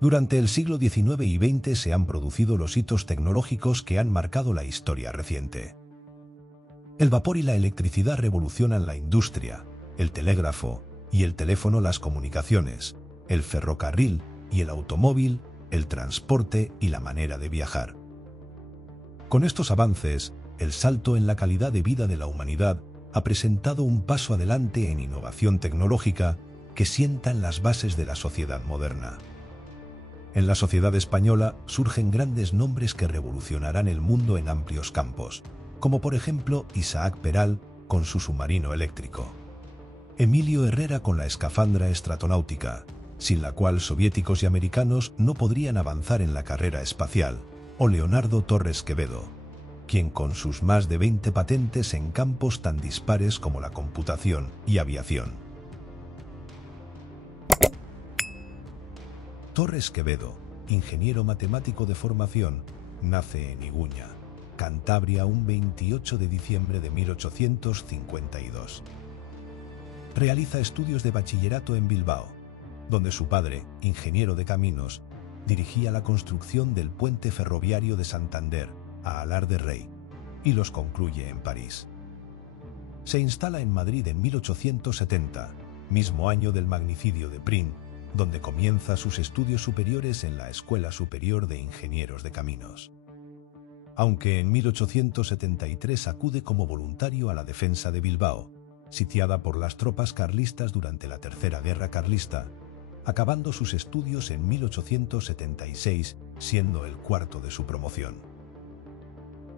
Durante el siglo XIX y XX se han producido los hitos tecnológicos que han marcado la historia reciente. El vapor y la electricidad revolucionan la industria, el telégrafo y el teléfono, las comunicaciones, el ferrocarril y el automóvil, el transporte y la manera de viajar. Con estos avances, el salto en la calidad de vida de la humanidad ha presentado un paso adelante en innovación tecnológica que sientan las bases de la sociedad moderna. En la sociedad española surgen grandes nombres que revolucionarán el mundo en amplios campos, como por ejemplo Isaac Peral con su submarino eléctrico, Emilio Herrera con la escafandra estratonáutica, sin la cual soviéticos y americanos no podrían avanzar en la carrera espacial, o Leonardo Torres Quevedo, quien con sus más de 20 patentes en campos tan dispares como la computación y aviación. Torres Quevedo, ingeniero matemático de formación, nace en Iguña, Cantabria, un 28 de diciembre de 1852. Realiza estudios de bachillerato en Bilbao, donde su padre, ingeniero de caminos, dirigía la construcción del puente ferroviario de Santander a Alar de Rey, y los concluye en París. Se instala en Madrid en 1870, mismo año del magnicidio de Prin, donde comienza sus estudios superiores en la Escuela Superior de Ingenieros de Caminos. Aunque en 1873 acude como voluntario a la defensa de Bilbao, sitiada por las tropas carlistas durante la Tercera Guerra Carlista, acabando sus estudios en 1876, siendo el cuarto de su promoción.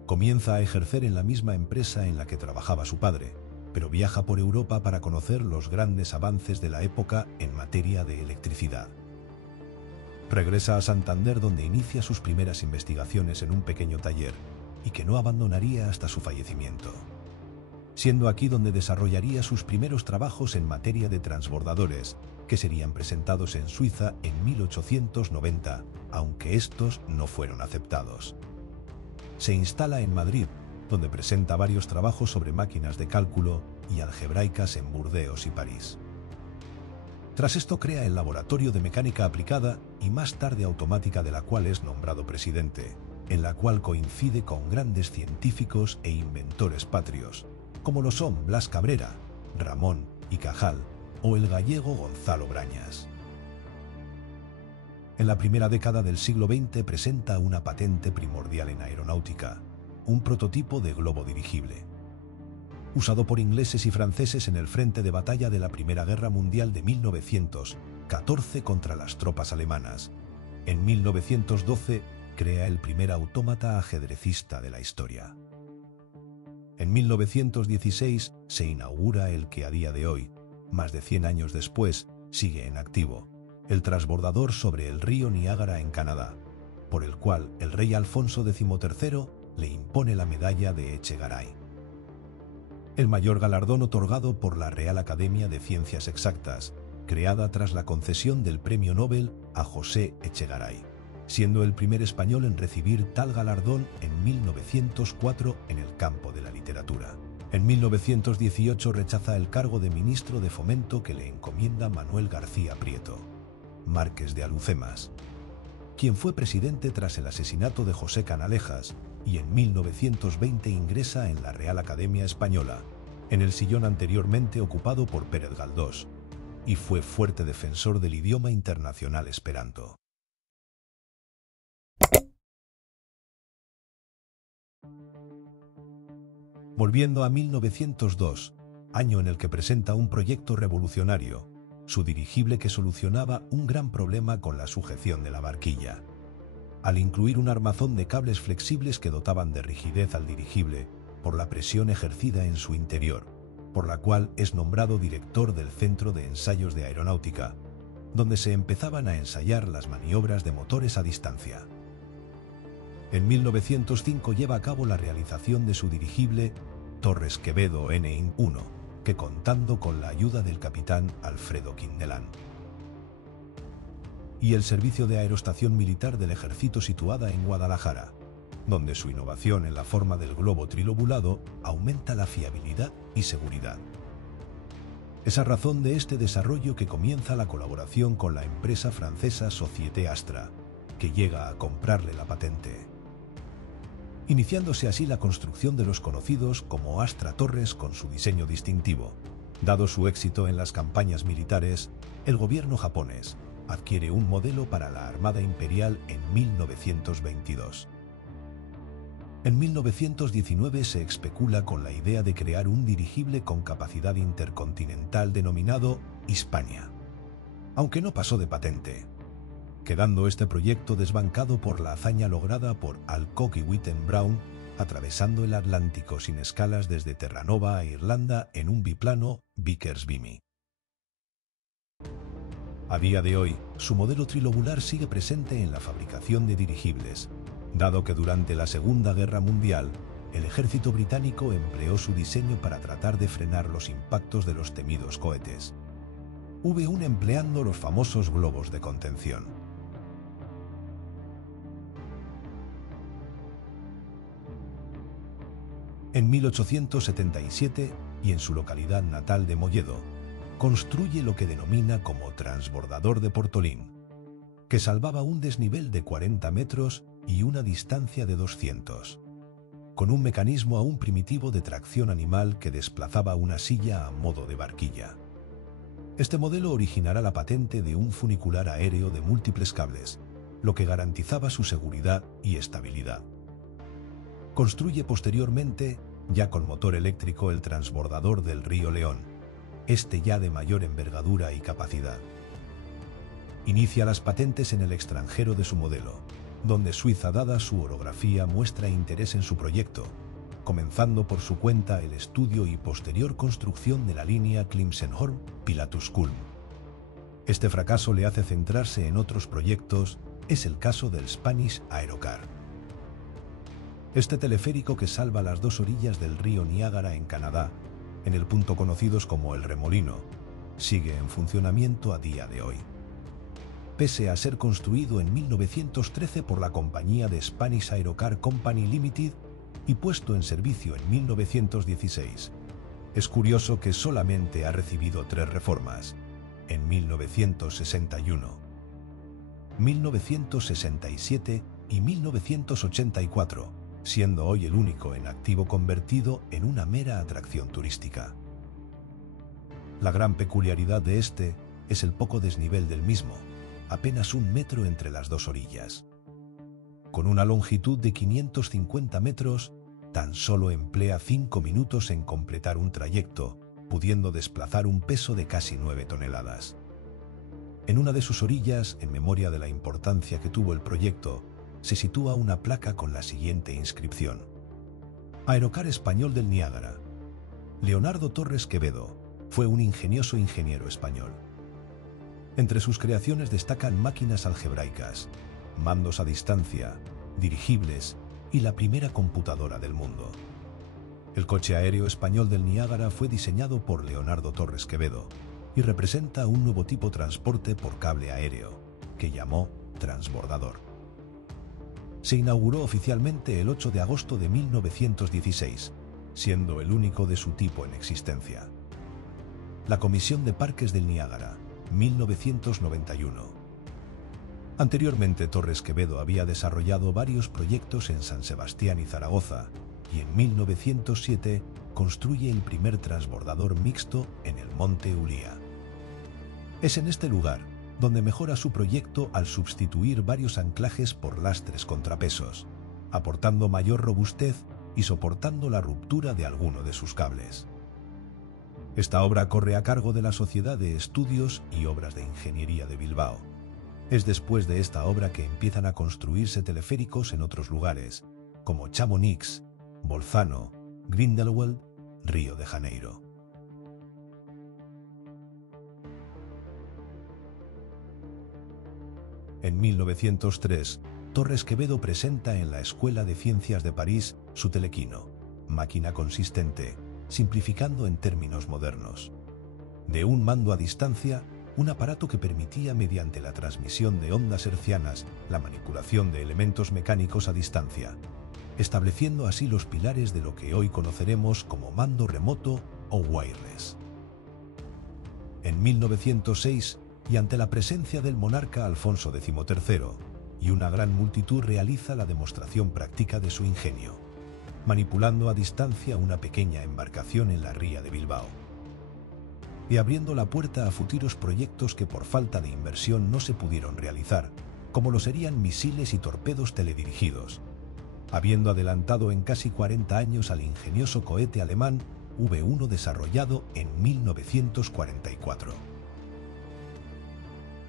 Comienza a ejercer en la misma empresa en la que trabajaba su padre, pero viaja por Europa para conocer los grandes avances de la época en materia de electricidad. Regresa a Santander, donde inicia sus primeras investigaciones en un pequeño taller y que no abandonaría hasta su fallecimiento, siendo aquí donde desarrollaría sus primeros trabajos en materia de transbordadores, que serían presentados en Suiza en 1890, aunque estos no fueron aceptados. Se instala en Madrid, donde presenta varios trabajos sobre máquinas de cálculo y algebraicas en Burdeos y París. Tras esto crea el Laboratorio de Mecánica Aplicada y más tarde Automática, de la cual es nombrado presidente, en la cual coincide con grandes científicos e inventores patrios, como lo son Blas Cabrera, Ramón y Cajal, o el gallego Gonzalo Brañas. En la primera década del siglo XX presenta una patente primordial en aeronáutica, un prototipo de globo dirigible, usado por ingleses y franceses en el frente de batalla de la Primera Guerra Mundial de 1914 contra las tropas alemanas. En 1912 crea el primer autómata ajedrecista de la historia. En 1916 se inaugura el que a día de hoy, más de 100 años después, sigue en activo, el transbordador sobre el río Niágara en Canadá, por el cual el rey Alfonso XIII le impone la medalla de Echegaray, el mayor galardón otorgado por la Real Academia de Ciencias Exactas, creada tras la concesión del Premio Nobel a José Echegaray, siendo el primer español en recibir tal galardón en 1904 en el campo de la literatura. En 1918 rechaza el cargo de ministro de Fomento que le encomienda Manuel García Prieto, marqués de Alucemas, quien fue presidente tras el asesinato de José Canalejas, y en 1920 ingresa en la Real Academia Española, en el sillón anteriormente ocupado por Pérez Galdós, y fue fuerte defensor del idioma internacional esperanto. Volviendo a 1902, año en el que presenta un proyecto revolucionario, su dirigible que solucionaba un gran problema con la sujeción de la barquilla, al incluir un armazón de cables flexibles que dotaban de rigidez al dirigible por la presión ejercida en su interior, por la cual es nombrado director del Centro de Ensayos de Aeronáutica, donde se empezaban a ensayar las maniobras de motores a distancia. En 1905 lleva a cabo la realización de su dirigible Torres Quevedo N-1, que contando con la ayuda del capitán Alfredo Quindelán, y el Servicio de Aerostación Militar del Ejército situada en Guadalajara, donde su innovación en la forma del globo trilobulado aumenta la fiabilidad y seguridad. Es a razón de este desarrollo que comienza la colaboración con la empresa francesa Société Astra, que llega a comprarle la patente, iniciándose así la construcción de los conocidos como Astra Torres con su diseño distintivo. Dado su éxito en las campañas militares, el gobierno japonés adquiere un modelo para la Armada Imperial en 1922. En 1919 se especula con la idea de crear un dirigible con capacidad intercontinental denominado Hispania, aunque no pasó de patente, quedando este proyecto desbancado por la hazaña lograda por Alcock y Whitten Brown, atravesando el Atlántico sin escalas desde Terranova a Irlanda en un biplano Vickers-Vimy. A día de hoy, su modelo trilobular sigue presente en la fabricación de dirigibles, dado que durante la Segunda Guerra Mundial, el ejército británico empleó su diseño para tratar de frenar los impactos de los temidos cohetes. V1 empleando los famosos globos de contención. En 1877, y en su localidad natal de Molledo, construye lo que denomina como transbordador de Portolín, que salvaba un desnivel de 40 metros y una distancia de 200, con un mecanismo aún primitivo de tracción animal que desplazaba una silla a modo de barquilla. Este modelo originará la patente de un funicular aéreo de múltiples cables, lo que garantizaba su seguridad y estabilidad. Construye posteriormente, ya con motor eléctrico, el transbordador del río León, este ya de mayor envergadura y capacidad. Inicia las patentes en el extranjero de su modelo, donde Suiza, dada su orografía, muestra interés en su proyecto, comenzando por su cuenta el estudio y posterior construcción de la línea Klimsenhorn-Pilatus-Kulm. Este fracaso le hace centrarse en otros proyectos, es el caso del Spanish Aerocar. Este teleférico que salva las dos orillas del río Niágara en Canadá, en el punto conocidos como El Remolino, sigue en funcionamiento a día de hoy. Pese a ser construido en 1913 por la compañía de Spanish Aerocar Company Limited y puesto en servicio en 1916, es curioso que solamente ha recibido 3 reformas, en 1961, 1967 y 1984, siendo hoy el único en activo convertido en una mera atracción turística. La gran peculiaridad de este es el poco desnivel del mismo, apenas 1 metro entre las dos orillas. Con una longitud de 550 metros, tan solo emplea 5 minutos en completar un trayecto, pudiendo desplazar un peso de casi 9 toneladas. En una de sus orillas, en memoria de la importancia que tuvo el proyecto, se sitúa una placa con la siguiente inscripción: Aerocar Español del Niágara. Leonardo Torres Quevedo fue un ingenioso ingeniero español. Entre sus creaciones destacan máquinas algebraicas, mandos a distancia, dirigibles y la primera computadora del mundo. El coche aéreo español del Niágara fue diseñado por Leonardo Torres Quevedo y representa un nuevo tipo de transporte por cable aéreo, que llamó transbordador. Se inauguró oficialmente el 8 de agosto de 1916, siendo el único de su tipo en existencia. La Comisión de Parques del Niágara, 1991. Anteriormente, Torres Quevedo había desarrollado varios proyectos en San Sebastián y Zaragoza, y en 1907 construye el primer transbordador mixto en el Monte Ulia. Es en este lugar donde mejora su proyecto al sustituir varios anclajes por lastres contrapesos, aportando mayor robustez y soportando la ruptura de alguno de sus cables. Esta obra corre a cargo de la Sociedad de Estudios y Obras de Ingeniería de Bilbao. Es después de esta obra que empiezan a construirse teleféricos en otros lugares, como Chamonix, Bolzano, Grindelwald, Río de Janeiro. En 1903, Torres Quevedo presenta en la Escuela de Ciencias de París su telequino, máquina consistente, simplificando en términos modernos. De un mando a distancia, un aparato que permitía mediante la transmisión de ondas hertzianas la manipulación de elementos mecánicos a distancia, estableciendo así los pilares de lo que hoy conoceremos como mando remoto o wireless. En 1906, y ante la presencia del monarca Alfonso XIII, y una gran multitud, realiza la demostración práctica de su ingenio, manipulando a distancia una pequeña embarcación en la ría de Bilbao, y abriendo la puerta a futuros proyectos que por falta de inversión no se pudieron realizar, como lo serían misiles y torpedos teledirigidos, habiendo adelantado en casi 40 años al ingenioso cohete alemán V1 desarrollado en 1944.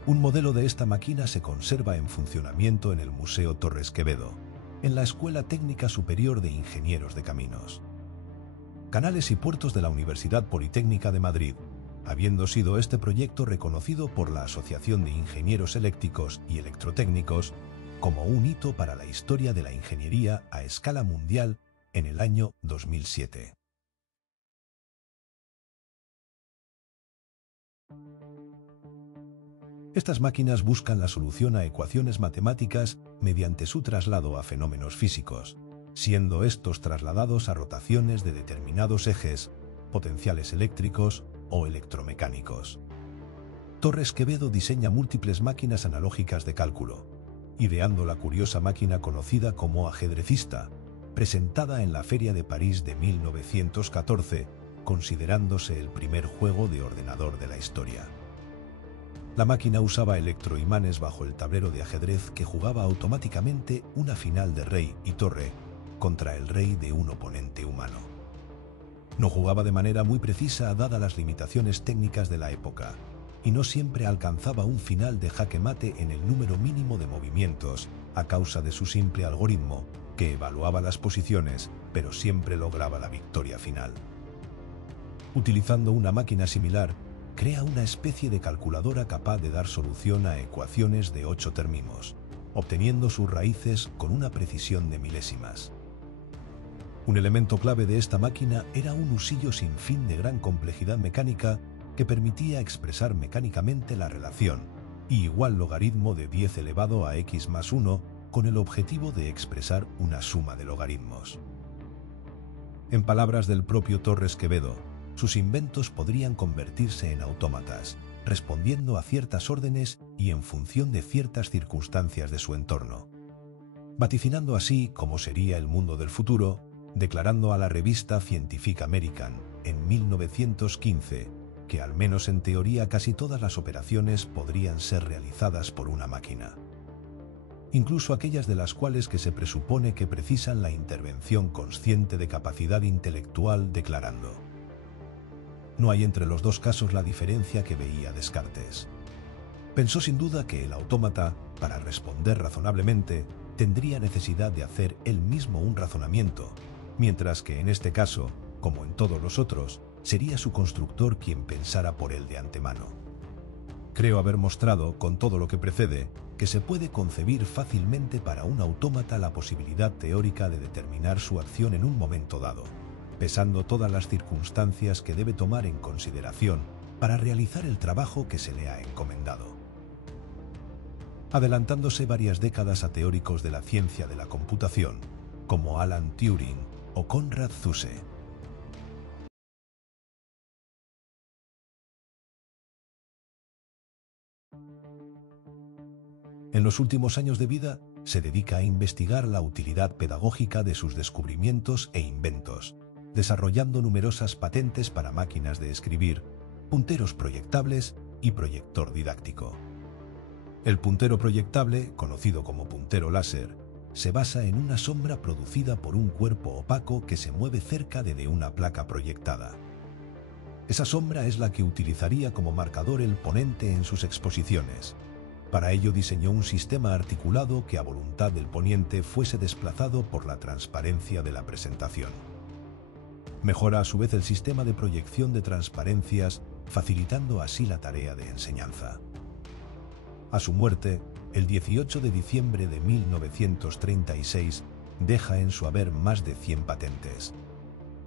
Un modelo de esta máquina se conserva en funcionamiento en el Museo Torres Quevedo, en la Escuela Técnica Superior de Ingenieros de Caminos, Canales y Puertos de la Universidad Politécnica de Madrid, habiendo sido este proyecto reconocido por la Asociación de Ingenieros Eléctricos y Electrotécnicos como un hito para la historia de la ingeniería a escala mundial en el año 2007. Estas máquinas buscan la solución a ecuaciones matemáticas mediante su traslado a fenómenos físicos, siendo estos trasladados a rotaciones de determinados ejes, potenciales eléctricos o electromecánicos. Torres Quevedo diseña múltiples máquinas analógicas de cálculo, ideando la curiosa máquina conocida como ajedrecista, presentada en la Feria de París de 1914, considerándose el primer juego de ordenador de la historia. La máquina usaba electroimanes bajo el tablero de ajedrez que jugaba automáticamente una final de rey y torre contra el rey de un oponente humano. No jugaba de manera muy precisa dadas las limitaciones técnicas de la época, y no siempre alcanzaba un final de jaque mate en el número mínimo de movimientos a causa de su simple algoritmo, que evaluaba las posiciones, pero siempre lograba la victoria final. Utilizando una máquina similar, crea una especie de calculadora capaz de dar solución a ecuaciones de 8 términos, obteniendo sus raíces con una precisión de milésimas. Un elemento clave de esta máquina era un husillo sin fin de gran complejidad mecánica que permitía expresar mecánicamente la relación y igual logaritmo de 10 elevado a x más 1 con el objetivo de expresar una suma de logaritmos. En palabras del propio Torres Quevedo, sus inventos podrían convertirse en autómatas, respondiendo a ciertas órdenes y en función de ciertas circunstancias de su entorno, vaticinando así cómo sería el mundo del futuro, declarando a la revista Scientific American en 1915 que al menos en teoría casi todas las operaciones podrían ser realizadas por una máquina, incluso aquellas de las cuales que se presupone que precisan la intervención consciente de capacidad intelectual, declarando: no hay entre los dos casos la diferencia que veía Descartes. Pensó sin duda que el autómata, para responder razonablemente, tendría necesidad de hacer él mismo un razonamiento, mientras que en este caso, como en todos los otros, sería su constructor quien pensara por él de antemano. Creo haber mostrado, con todo lo que precede, que se puede concebir fácilmente para un autómata la posibilidad teórica de determinar su acción en un momento dado, pesando todas las circunstancias que debe tomar en consideración para realizar el trabajo que se le ha encomendado, adelantándose varias décadas a teóricos de la ciencia de la computación, como Alan Turing o Konrad Zuse. En los últimos años de vida, se dedica a investigar la utilidad pedagógica de sus descubrimientos e inventos, desarrollando numerosas patentes para máquinas de escribir, punteros proyectables y proyector didáctico. El puntero proyectable, conocido como puntero láser, se basa en una sombra producida por un cuerpo opaco que se mueve cerca de una placa proyectada. Esa sombra es la que utilizaría como marcador el ponente en sus exposiciones. Para ello diseñó un sistema articulado que a voluntad del ponente fuese desplazado por la transparencia de la presentación. Mejora a su vez el sistema de proyección de transparencias, facilitando así la tarea de enseñanza. A su muerte, el 18 de diciembre de 1936, deja en su haber más de 100 patentes,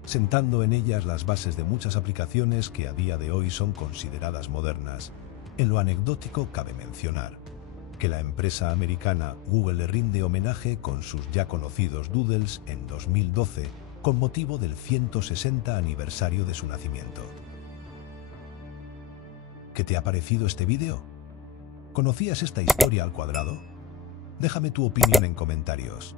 sentando en ellas las bases de muchas aplicaciones que a día de hoy son consideradas modernas. En lo anecdótico cabe mencionar que la empresa americana Google le rinde homenaje con sus ya conocidos Doodles en 2012 con motivo del 160 aniversario de su nacimiento. ¿Qué te ha parecido este vídeo? ¿Conocías esta historia al cuadrado? Déjame tu opinión en comentarios.